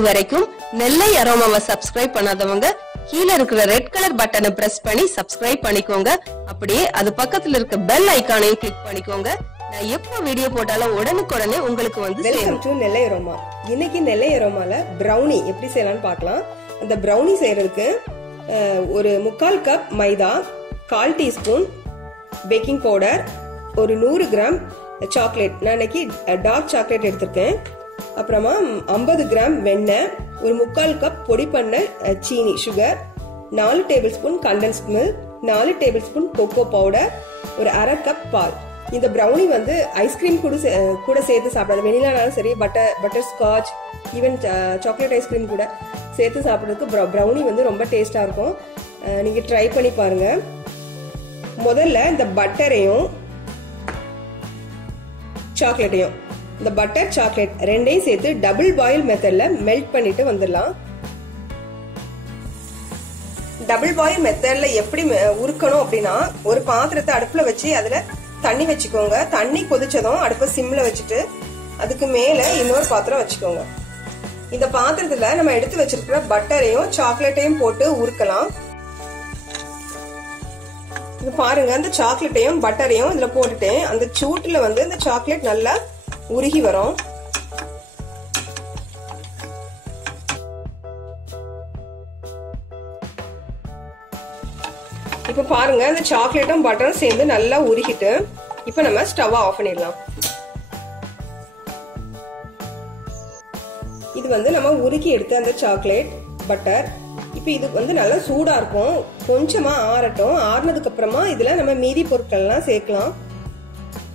இதுவரைக்கும் நெல்லை அரோமாவை சப்ஸ்கிரைப் பண்ணாதவங்க கீழ இருக்கிற ரெட் கலர் பட்டனை பிரஸ் பண்ணி சப்ஸ்கிரைப் பண்ணிக்கோங்க. அப்படியே அது பக்கத்துல இருக்க பெல் ஐகானையும் கிளிக் பண்ணிக்கோங்க. நான் எப்ப வீடியோ போட்டாலும் உடனுக்குடனே உங்களுக்கு வந்து வெல்கம் டு நெல்லை அரோமா. இன்னைக்கு நெல்லை அரோமால பிரவுனி எப்படி செய்யலாம்னு பார்க்கலாம். அந்த பிரவுனி செய்யறதுக்கு ஒரு 3/4 கப் மைதா, 1/4 டீஸ்பூன் பேக்கிங் பவுடர், ஒரு 100 கிராம் சாக்லேட், நான் இன்னைக்கு டார்க் சாக்லேட் எடுத்திருக்கேன். அப்புறமா 50 கிராம் வெண்ணெய், ஒரு 3/4 கப் பொடி பண்ண சீனி sugar, 4 tablespoon condensed milk, 4 tablespoon cocoa powder, ஒரு 1/2 கப் பால். இந்த பிரவுனி வந்து ஐஸ்கிரீம் கூட சேர்த்து சாப்பிடாது. வெனிலானாலும் சரி, butterscotch, even chocolate ice cream கூட சேர்த்து சாப்பிட்றதுக்கு பிரவுனி வந்து ரொம்ப டேஸ்டா இருக்கும். நீங்க ட்ரை பண்ணி பாருங்க. முதல்ல இந்த பட்டரையும் சாக்லேட்டையும், இந்த பட்டர் சாக்லேட் ரெண்டையும் சேர்த்து டபுள் பாயில் மெத்தட்ல மெல்ட் பண்ணிட்டு வந்துடலாம். டபுள் பாயில் மெத்தட்ல எப்படி உருக்கணும் அப்படின்னா, ஒரு பாத்திரத்தை அடுப்புல வச்சு அதுல தண்ணி வச்சுக்கோங்க. தண்ணி கொதிச்சதும் அடுப்பை சிம்ல வச்சுட்டு அதுக்கு மேல இன்னொரு பாத்திரம் வச்சுக்கோங்க. இந்த பாத்திரத்துல நம்ம எடுத்து வச்சிருக்கிற பட்டரையும் சாக்லேட்டையும் போட்டு உருக்கலாம். இது பாருங்க, அந்த சாக்லேட்டையும் பட்டரையும் இதுல போட்டுட்டேன். அந்த சூட்டுல வந்து இந்த சாக்லேட் நல்லா உருகி வரும். இப்ப பாருங்க, இந்த சாக்லேட்டும் பட்டரும் சேர்ந்து நல்லா உருகிட்டு இப்ப நம்ம ஸ்டவ் ஆஃப் பண்ணிடலாம். இது வந்து நம்ம உருக்கி எடுத்த அந்த சாக்லேட் பட்டர். இப்ப இது வந்து நல்லா சூடா இருக்கும். கொஞ்சமா ஆறட்டும். ஆறுனதுக்கு அப்புறமா இதுல நம்ம மீதி பொருட்கள் எல்லாம் சேர்க்கலாம்.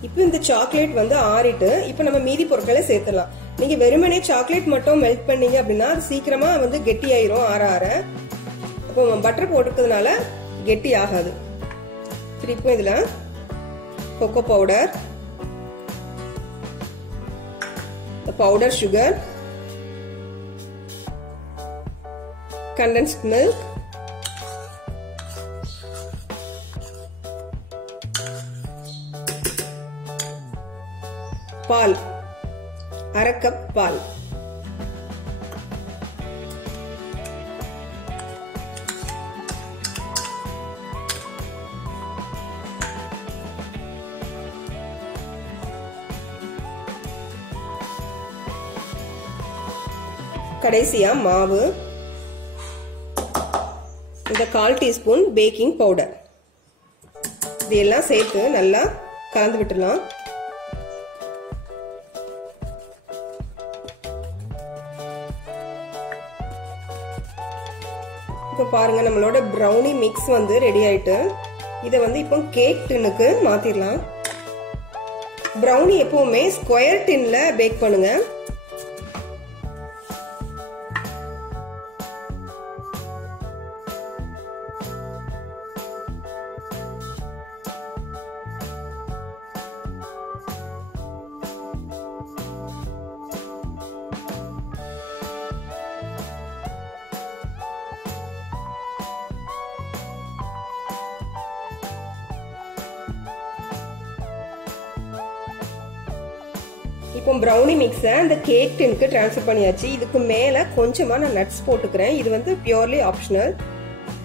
இப்ப இந்த சாக்லேட் வந்து ஆறிட்டு இப்ப நம்ம மீதி பொருட்களை சேர்த்துலாம். நீங்க வெறுமனே சாக்லேட் மட்டும் மெல்ட் பண்ணீங்க அப்படின்னா அது சீக்கிரமா வந்து கெட்டி ஆயிரும் ஆற ஆற. அப்போ பட்டர் போட்டுக்கிறதுனால கெட்டி ஆகாது. இப்போ இதுல cocoa powder, powder sugar, condensed milk, பால், 1/2 கப் பால், கடைசியா மாவு, இந்த 1/4 டீஸ்பூன் பேக்கிங் பவுடர், இதெல்லாம் சேர்த்து நல்லா கலந்து விட்டுலாம். இப்ப பாருங்க, நம்மளோட பிரவுனி மிக்ஸ் வந்து ரெடி ஆயிட்டு. இதை வந்து இப்போ கேக் டின்னுக்கு மாத்திரலாம். பிரவுனி எப்பவுமே ஸ்கொயர் டின்ல பேக் பண்ணுங்க. இப்போ பிரவுனி மிக்ஸை அந்த கேக் டின்க்கு ட்ரான்ஸ்ஃபர் பண்ணியாச்சு. இதுக்கு மேல கொஞ்சமா நான் நட்ஸ் போட்டுக்கிறேன். இது வந்து பியூர்லி ஆப்ஷனல்.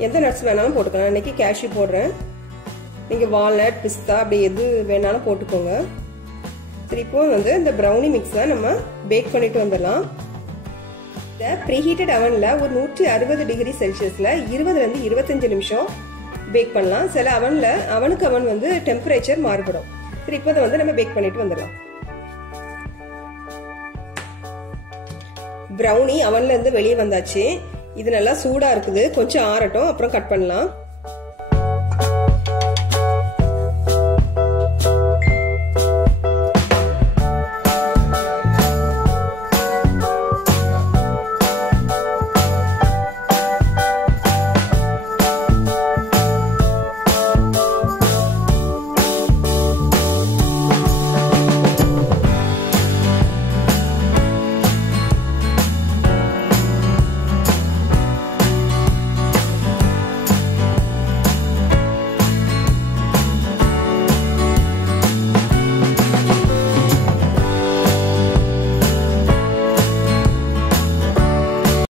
எந்த நட்ஸ் வேணாலும் போட்டுக்கலாம். இன்னைக்கு கேஷ்யூ போடுறேன். நீங்க வால்நட், பிஸ்தா அப்படி எது வேணாலும் போட்டுக்கோங்க. சரி, இப்போ வந்து இந்த பிரவுனி மிக்ஸை நம்ம பேக் பண்ணிட்டு வந்துடலாம். இந்த ப்ரீஹீட்டட் அவன்ல ஒரு 160 டிகிரி செல்சியஸ்ல 20 ல இருந்து 25 நிமிஷம் பேக் பண்ணலாம். சில அவனுக்கு அவன் வந்து டெம்பரேச்சர் மாறுபடும். சரி, இப்போ இதை வந்து நம்ம பேக் பண்ணிட்டு வந்துடலாம். பிரவுனி அவன்ல இருந்து வெளியே வந்தாச்சு. இது நல்லா சூடா இருக்குது. கொஞ்சம் ஆறட்டும், அப்புறம் கட் பண்ணலாம்.